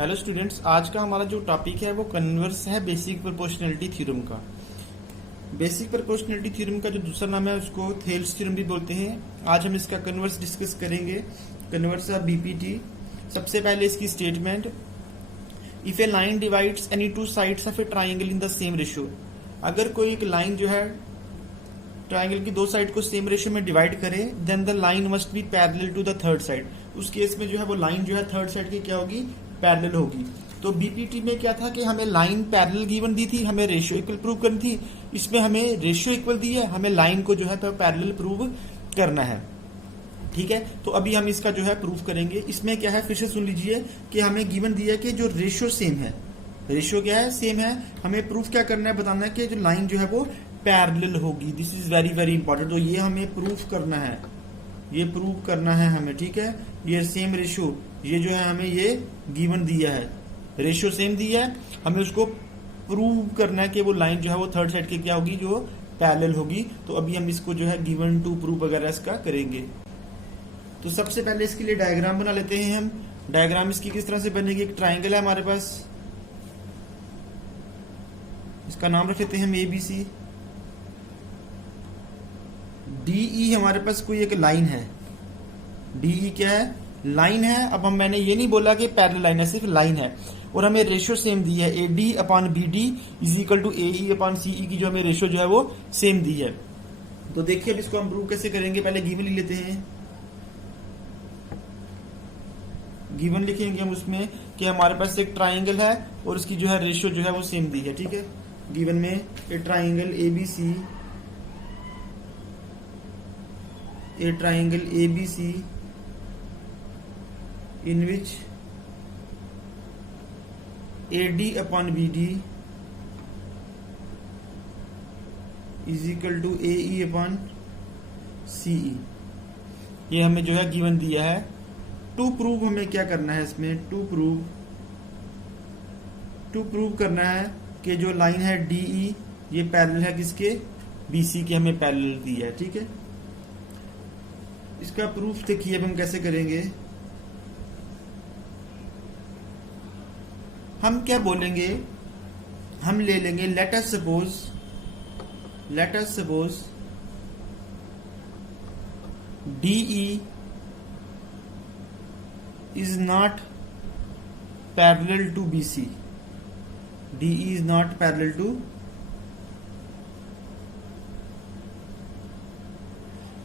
Hello students, आज का हमारा जो टॉपिक है वो कन्वर्स है बेसिक प्रोपोर्शनैलिटी थ्योरम का। बेसिक प्रोपोर्शनैलिटी थ्योरम का जो दूसरा नाम है उसको थेल्स थ्योरम भी बोलते हैं। आज हम इसका कन्वर्स डिस्कस करेंगे, कन्वर्स ऑफ बीपीटी। सबसे पहले इसकी statement, if A line divides any two sides of A triangle in the same ratio. अगर कोई एक लाइन जो है ट्राइंगल की दो साइड को सेम रेशियो में डिवाइड करे, then the line must be parallel to the third side. उस केस में जो है वो लाइन जो है थर्ड साइड की क्या होगी, पैरेलल होगी। तो बीपीटी में क्या था कि हमें लाइन पैरेलल गिवन दी थी, हमें रेशियो इक्वल प्रूव करनी थी। इसमें हमें रेशियो इक्वल दी है, हमें लाइन को जो है तो पैरेलल प्रूव करना है। ठीक है, तो अभी हम इसका जो है प्रूफ करेंगे। इसमें क्या है, फिर से सुन लीजिए कि हमें गिवन दिया है कि जो रेशियो सेम है, रेशियो क्या है, सेम है। हमें प्रूफ क्या करना है, बताना है कि जो लाइन जो है वो पैरेलल होगी। This is very very important. तो ये हमें प्रूफ करना है, ये प्रूव करना है हमें। ठीक है, ये सेम रेशियो, ये जो है हमें ये गिवन दिया है, रेशियो सेम दिया है, हमें उसको प्रूव करना है कि वो लाइन जो है वो थर्ड साइड की क्या होगी, जो पैरेलल होगी। तो अभी हम इसको जो है गिवन टू प्रूफ वगैरह इसका करेंगे। तो सबसे पहले इसके लिए डायग्राम बना लेते हैं हम। डायग्राम इसकी किस तरह से बनेगी, एक ट्राइंगल है हमारे पास, इसका नाम रख लेते हैं हम ABC। DE हमारे पास कोई एक लाइन है, DE क्या है, लाइन है। अब मैंने ये नहीं बोला कि पैरेलल लाइन है, सिर्फ लाइन है। और हमें रेशियो सेम दी है, AD upon BD is equal to AE upon CE की जो हमें रेशियो जो है वो सेम दी है। तो देखिए अब इसको हम प्रूव कैसे करेंगे। पहले गिवन लिख लेते हैं, गिवन लिखेंगे हम उसमें कि हमारे पास एक ट्राइंगल है और उसकी जो है रेशियो जो है वो सेम दी है। ठीक है, गिवन में ए triangle ABC, a triangle ABC in which AD upon BD is equal to AE upon CE। ये हमें जो है गिवन दिया है। टू प्रूव हमें क्या करना है इसमें, टू प्रूव करना है कि जो लाइन है DE ये पैरेलल है किसके, BC के, हमें पैरेलल दिया है। ठीक है, इसका प्रूफ देखिए अब हम कैसे करेंगे। हम क्या बोलेंगे, हम ले लेंगे let us suppose DE is not parallel to BC, DE is not parallel to,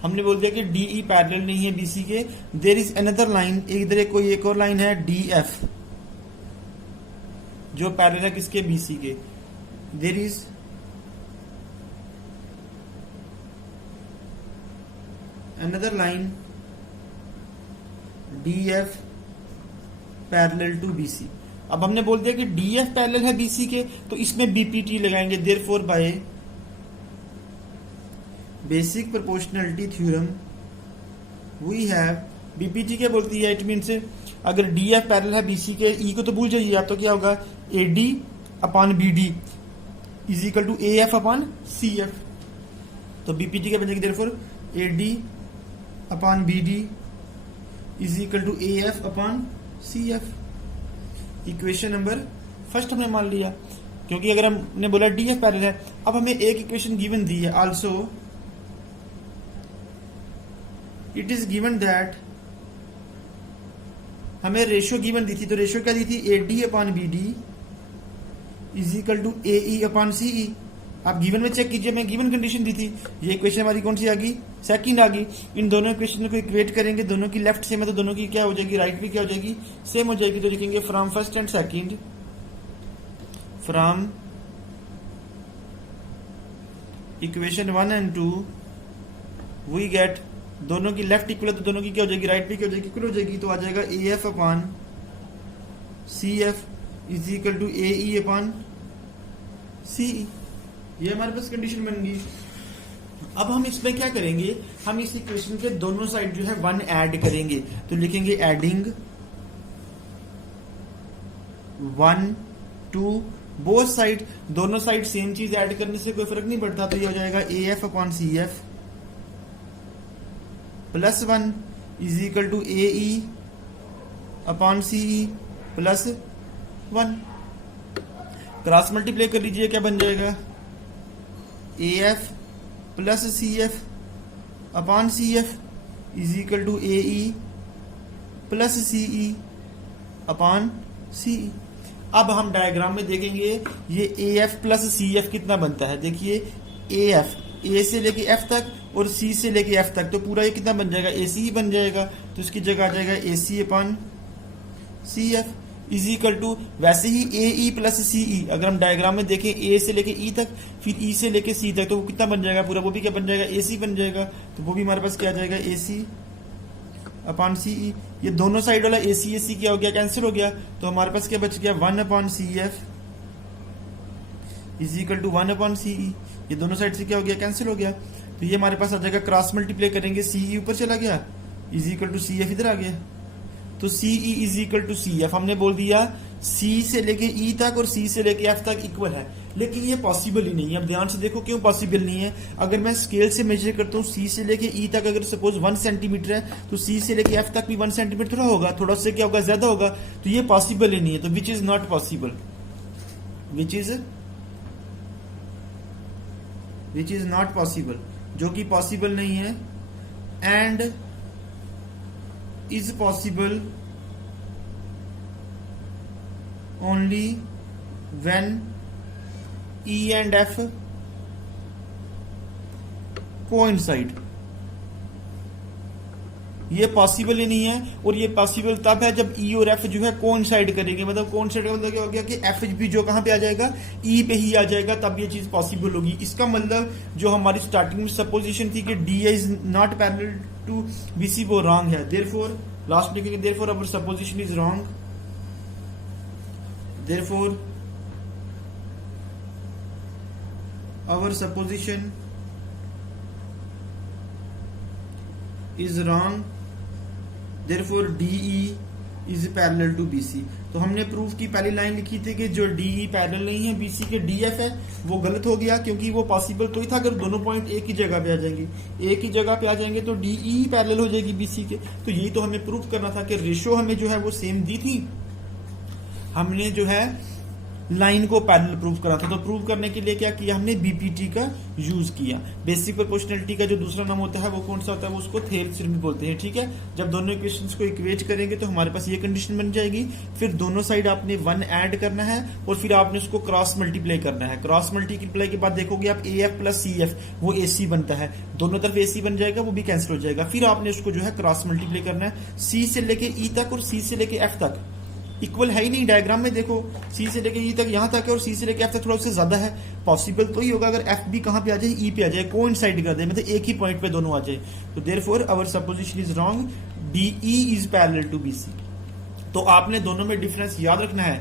हमने बोल दिया कि DE पैरेलल नहीं है BC के। देयर इज अनदर लाइन, इधर कोई एक और लाइन है DF जो पैरेलल है किसके, BC के। There is another line DF parallel to BC। अब हमने बोल दिया कि DF पैरेलल है BC के, तो इसमें BPT लगाएंगे। Therefore by basic proportionality theorem we have, BPT क्या बोलती है, इट मीन्स अगर DF पैरेलल है BC के, E को तो भूल जाइए आप, तो क्या होगा AD upon BD is equal to AF upon CF। तो बीपीटी क्या बनेगी, therefore AD upon BD is equal to AF upon CF। Equation number first हमने मान लिया, क्योंकि अगर हमने बोला DF पैरेलल है। अब हमें एक इक्वेशन गिवन दी है, also it is given that, हमें रेशियो गिवन दी थी। तो रेशियो क्या दी थी, AD upon BD is equal to AE upon CE। आप गिवन में चेक कीजिए, मैं गिवन कंडीशन दी थी। ये इक्वेशन हमारी कौन सी आ गई, सेकंड आ गई। इन दोनों इक्वेशन को इक्वेट करेंगे, दोनों की लेफ्ट सेम है तो दोनों की क्या हो जाएगी, राइट भी क्या हो जाएगी, सेम हो जाएगी। तो लिखेंगे from first and second, from equation 1 and 2 we get, दोनों की लेफ्ट इक्वल है तो दोनों की क्या हो जाएगी, राइट भी क्या हो जाएगी, इक्वल हो जाएगी। तो आ जाएगा AF upon CF is equal to AE upon CE। ये हमारे पास कंडीशन बन गई। अब हम इसमें क्या करेंगे, हम इस इक्वेशन के दोनों साइड जो है 1 ऐड करेंगे। तो लिखेंगे एडिंग 1 2 बोथ साइड, दोनों साइड सेम चीज ऐड करने से कोई फर्क नहीं पड़ता। तो ये हो जाएगा AF upon CF +1 is equal to AE upon CE plus 1। Cross multiply कर लीजिए, क्या बन जाएगा, AF plus CF upon CF is equal to AE plus CE upon CE। अब हम डायग्राम में देखेंगे ये AF प्लस CF कितना बनता है। देखिए AF A से लेके F तक और C से लेके F तक, तो पूरा ये कितना बन जाएगा, AC ही बन जाएगा। तो इसकी जगह आ जाएगा AC upon CF is equal to, वैसे ही AE प्लस CE अगर हम डायग्राम में देखें A से लेके E तक फिर E से लेके C तक, तो वो कितना बन जाएगा पूरा, वो भी क्या बन जाएगा, AC बन जाएगा। तो वो भी हमारे पास क्या आ जाएगा, AC अपॉन CE। ये दोनों साइड वाला AC क्या हो गया, कैंसिल हो गया। तो हमारे पास क्या बच गया, 1 upon CF is equal to 1 upon CE। ये दोनों साइड से क्या हो गया, कैंसिल हो गया। तो ये हमारे पास आ जाएगा, क्रॉस मल्टीप्लाई करेंगे, CE ऊपर चला गया इज इक्वल टू CF इधर आ गया। तो CE is equal to CF हमने बोल दिया C से लेके E तक और C से लेके F तक इक्वल है, लेकिन ये पॉसिबल ही नहीं है। अब ध्यान से देखो क्यों पॉसिबल नहीं है। अगर मैं स्केल से मेजर करता हूँ C से लेके E तक, अगर सपोज 1 सेंटीमीटर है तो C से लेके F तक भी 1 सेंटीमीटर थोड़ा होगा, थोड़ा से क्या होगा, ज्यादा होगा। तो ये पॉसिबल ही नहीं है। तो which is not possible, which is not possible, जो कि पॉसिबल नहीं है। And is possible only when E and F coincide। ये पॉसिबल ही नहीं है, और ये पॉसिबल तब है जब E और F जो है कोइंसाइड करेंगे। मतलब कोइंसाइड का मतलब क्या हो गया कि F भी जो कहां पे आ जाएगा, E पे ही आ जाएगा, तब ये चीज पॉसिबल होगी। इसका मतलब जो हमारी स्टार्टिंग में सपोजिशन थी कि DA is not parallel to BC, वो रॉन्ग है। देयरफॉर लास्ट में लिखेंगे therefore our supposition is wrong, therefore our supposition is wrong, therefore DE is parallel to BC। तो हमने प्रूफ की पहली लाइन लिखी थी कि जो DE पैरेलल नहीं है BC के DF है, वो गलत हो गया, क्योंकि वो पॉसिबल तो ही था अगर दोनों पॉइंट एक ही जगह पे आ जाएंगे, एक ही जगह पे आ जाएंगे तो DE ही पैरेलल हो जाएगी BC के। तो यही तो हमें प्रूफ करना था कि रेशो हमें जो है वो सेम दी थी, हमने जो है लाइन को पैरेलल प्रूव करा था। तो प्रूव करने के लिए क्या किया हमने, बीपीटी का यूज किया। बेसिक प्रोपोर्शनलिटी का जो दूसरा नाम होता है वो कौन सा होता है, वो उसको थेल्स थ्योरम बोलते हैं। ठीक है, जब दोनों इक्वेशंस को इक्वेट करेंगे तो हमारे पास ये कंडीशन बन जाएगी। फिर दोनों साइड आपने 1 ऐड करना है और फिर आपने उसको क्रॉस मल्टीप्लाई करना है। क्रॉस मल्टीप्लाई के बाद देखोगे आप AF प्लस CF वो AC बनता है, दोनों तरफ AC बन जाएगा, वो भी कैंसिल हो जाएगा। फिर आपने उसको जो है क्रॉस मल्टीप्लाई करना है। C से लेके E तक और C से लेके F तक इक्वल है ही नहीं, डायग्राम में देखो C से लेके E तक यहां तक है और C से लेके F तक थोड़ा उससे ज्यादा है। पॉसिबल तो ही होगा अगर F भी कहां पे आ जाए, E पे आ जाए, कोइंसाइड कर दे, मतलब एक ही पॉइंट पे दोनों आ जाए। तो therefore our supposition is wrong, DE is parallel to BC। तो आपने दोनों में डिफरेंस याद रखना है।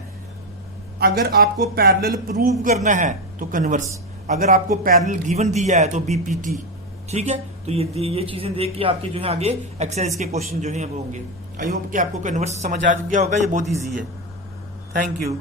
अगर आपको पैरेलल प्रूव करना है तो कन्वर्स, अगर आपको पैरेलल गिवन दिया है तो BPT। ठीक है, तो ये चीजें देख के आपके जो है आगे एक्सरसाइज के क्वेश्चन जो है वो होंगे। आई होप कि आपको कन्वर्स समझ आ गया होगा, ये बहुत इजी है। Thank you.